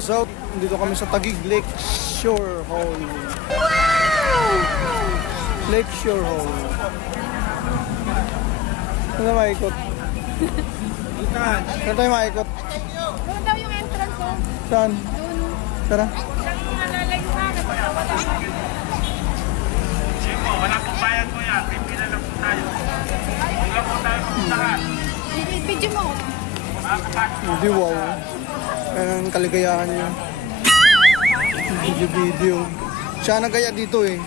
what's up? Dito kami sa Taguig Lake Shore Hall. Lake Shore Hall. Saan maikot? Saan tayo maikot? Doon daw yung entrance ko. Saan? Tara. Wala pong bayan po yan. Pipila lang po tayo. Wala po tayo pupuntahan. Video mo. Hindi, wow. Ayan ang kaligayahan niya. Video. Siya nagaya dito eh.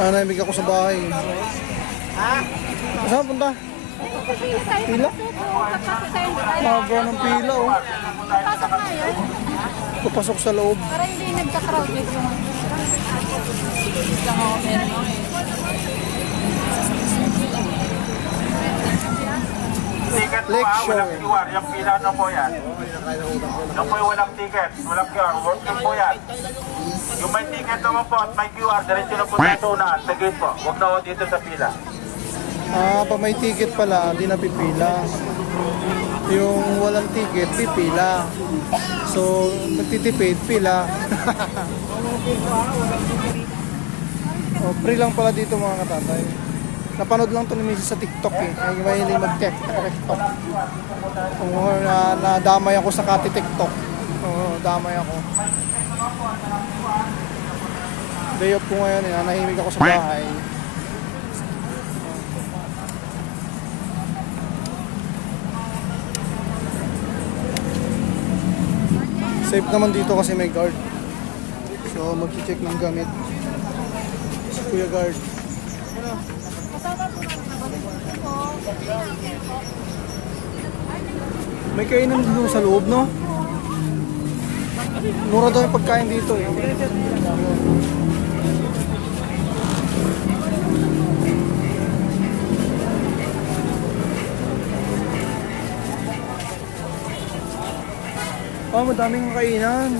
Nahimik ako sa bahay. Saan punta? Pila? Mahaba ng pila oh. Pasok na yan. Papasok sa loob. Para hindi nagka-crowd dito. Ticket po Lake ha, Shore. walang QR. Yung pila na po yan. Yung po yung walang ticket. Walang QR. Working po yan. Yung may ticket naman po at may QR, diretso na po sa unahan. Sige po. Huwag na ako dito sa pila. Pa may ticket pala, hindi na pipila. Yung walang ticket, pipila. So, nagtitipid, pila. Free lang pala dito mga katatay. Napanood lang ito ni Mrs. sa TikTok eh. Ay mahilig mag-TikTok. Nadamay ako sa kati TikTok. Damay ako. Day off ko ngayon eh. Nahimik ako sa bahay. Safe naman dito kasi may guard. So mag-check ng gamit. Si Kuya Guard. May kainan dito sa loob, no? Mura daw yung pagkain dito eh. Madaming kainan.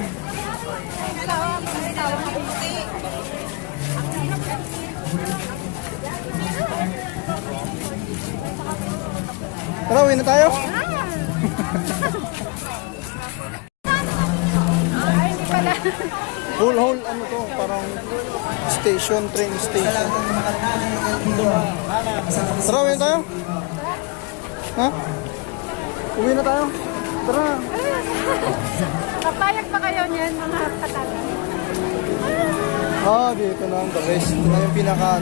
Tara, uwi na tayo. Whole, ano to, parang station, train station. Tara, uwi na tayo. Ha? Uwi na tayo. Tara. Papayag pa kayo niyan, mga katagal. Dito na ang the best. Ito na yung pinaka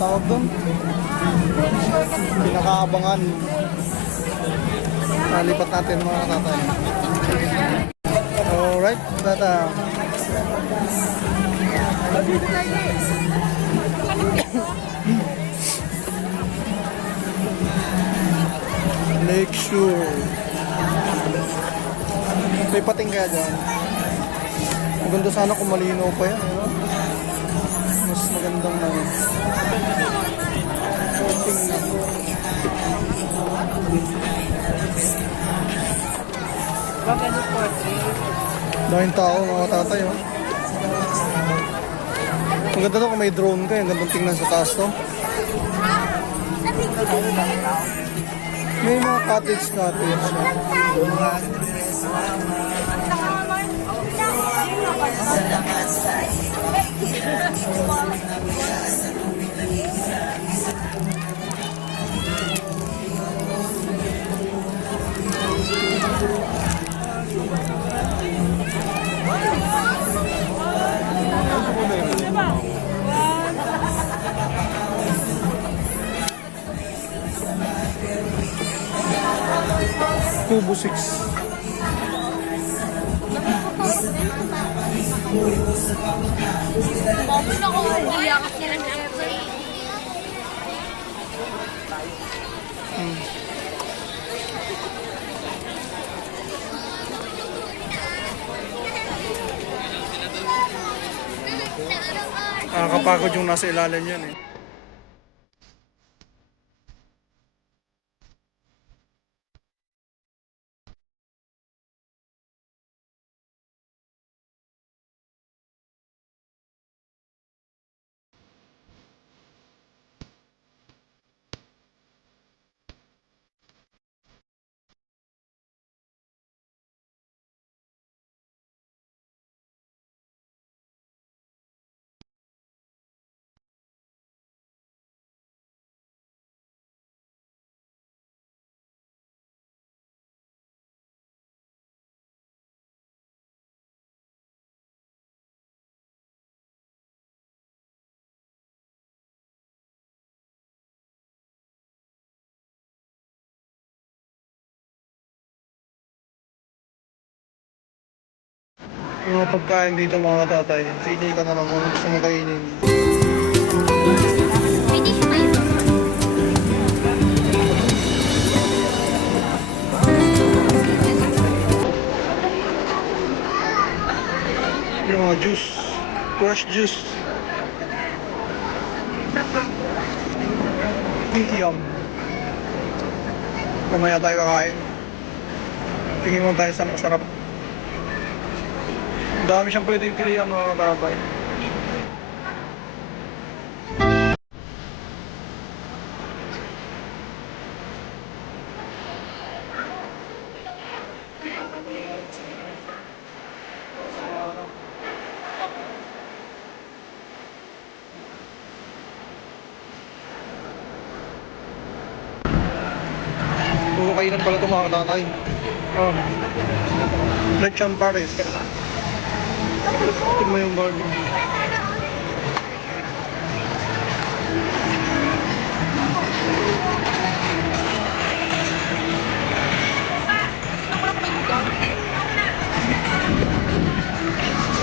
tawag doon. Pinakaabangan. Lipat natin mga tatay. Alright, tata. Lake Shore. May pating kaya dyan. Maganda sana kung malinaw pa yan. Ano? Mas magandang na yun. Daming tao mga tatay. Oh. Ang ganda to kung may drone ka. Ang gandang tingnan sa taas to. May mga cottage. Kubo 6. Bakit ako naliyakas nila ng airplane? Nakakapagod yung nasa ilalim yan eh. Yung mga pagkain dito mga tatay, pili ka na lang kung gusto mong kainin. Finish na yun. Yung mga juice, fresh juice. Yum. Mamaya tayo kakain. Tingin mo tayo sa masarap. Ang dami siyang pwedeng pilihan mga tatay. Puro kainan pala ito mga tatay. Oh. Lechon Paris. Tignan mo yung burger.